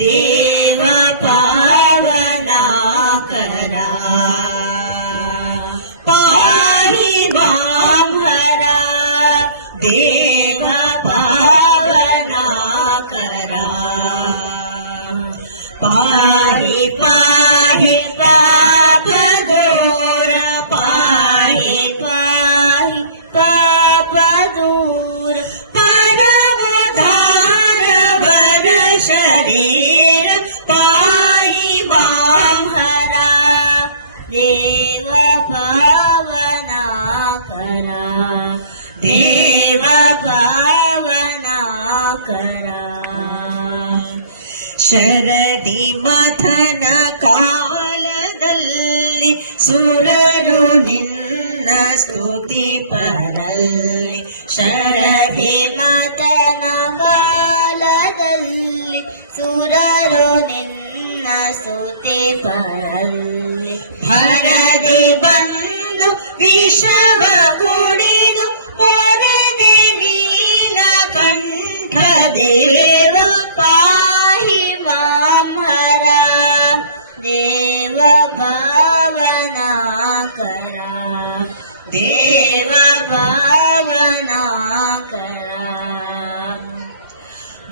देव पावना करा पाहि बांभरा देव पावना करा पाहि पाहि पाप दूर पाहि पाहि पाप दूर परम धार वर शरीर पाहि बांभरा देव पावना करा देव पावना करा ಶರದಿ ಮಥನ ಕಾಲದಲ್ಲಿ ಸುರರು ನಿನ್ನ ಸ್ತುತಿ ಪರಲಿ ಶರದಿ ಮಥನ ಕಾಲದಲ್ಲಿ ಸುರರು ನಿನ್ನ ಸ್ತುತಿ ಪರಲಿ ಭರದಿ ಬಂದು ವಿಷವ ಕುಡಿದು ಪರದೆ ನೀಲ ಕಂಠ ದೇವ ಪಾಹಿ ಮಾಮರ ದೇವ ಭಾವನಾ ಕರ ದೇವ ಭಾವನಾ ಕರ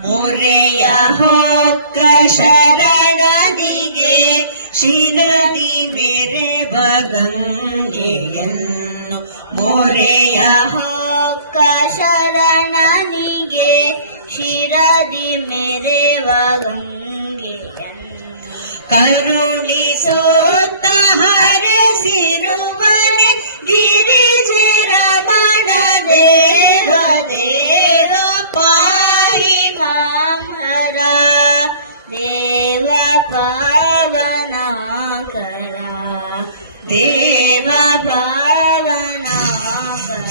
ಮೊರೆಯ ಹೊಕ್ಕ ಶರಣನಿಗೆ ಶಿರಡಿ ಬೆರೆವ ಗಂಗೆಯನ್ನು ಮೊರೆಯ ಹೊಕ್ಕ ಶರಣನಿಗೆ ಶಿರದಿ ಮೆರೆವ ಗಂಗೆಯನ್ನು ಕರುಣಿಸೋತ ಹರಸಿರುವನೆ ಗಿರಿಜಿರಮಣ ದೇವ ದೇವ ಪಾಹಿ ಮಾಮರ ದೇವ ಪಾವನಾ ಕರ ದೇವ ಪಾವನಾ ಕರ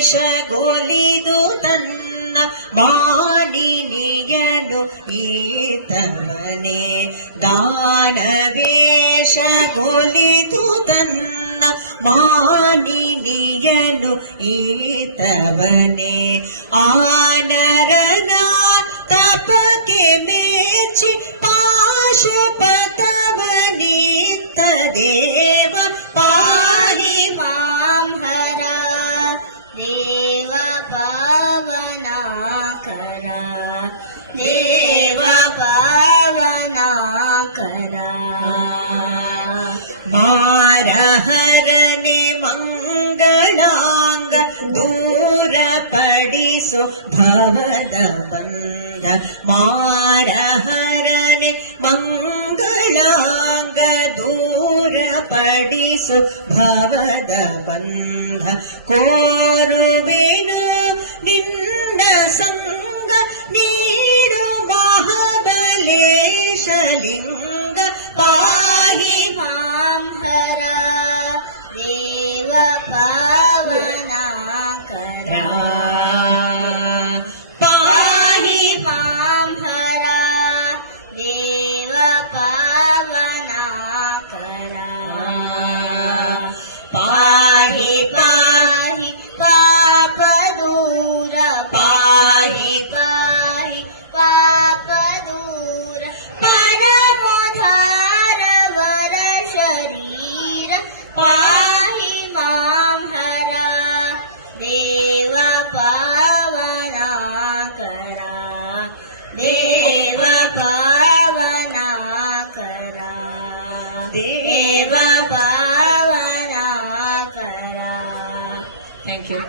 ದಾನವೇಷಗೊಲಿದು ತನ್ನ ಬಾಡಿನಿಯನು ಈತವನೇ ದಾನವೇಷಗೊಲಿದು ತನ್ನ ಬಾಡಿನಿಯನು ಈತವನೇ ಆನರನ ತಪಕ್ಕೆ ಮೆಚ್ಚಿ ಪಾಶುಪತವನಿತ್ತ ದೇವ ಪಾಹಿ ಮಾಂಹರ ದೇವ ಪಾವನಾ ಕರ ದೇವ ಪಾವನಾ ಕರ ಮಾರಹರನೆ ಮಂಗಳಾಂಗ ದೂರ ಪಡಿಸೋ ಭವದ ಬಂಧ ಮಾರಹರನೆ ಮಂಗಳಾಂಗ ದೂರ ಪಡಿಸೋ ಭವದ ಬಂಧ ಕೋರುವೆನು ನಿನ್ನ ಸಂಗ ನೀಡು ಮಹಾಬಲೇಶಲಿಂಗ ಪಾಹಿ ಮಾಂಹರ ದೇವ ಪಾವನಾ ಕರ ಪಾಹಿ ಮಾಂಹರ ದೇವ ಪಾವನಾ ಕರ ಪಾಹಿ ಪಾಹಿ ಪಾಪ ದೂರ ಪಾಹಿ ಪಾಹಿ ಪಾಪ ದೂರ ಪರಮಧಾರ ವರ ಶರೀರ ಪಾಹಿ ಮಾಂಹರ ದೇವ ಪಾವನಾ ಕರ ದೇವ ಪಾವನಾ ಕರ ದೇವ ಪಾವನಾ ಕರ ಥ್ಯಾಂಕ್ ಯು.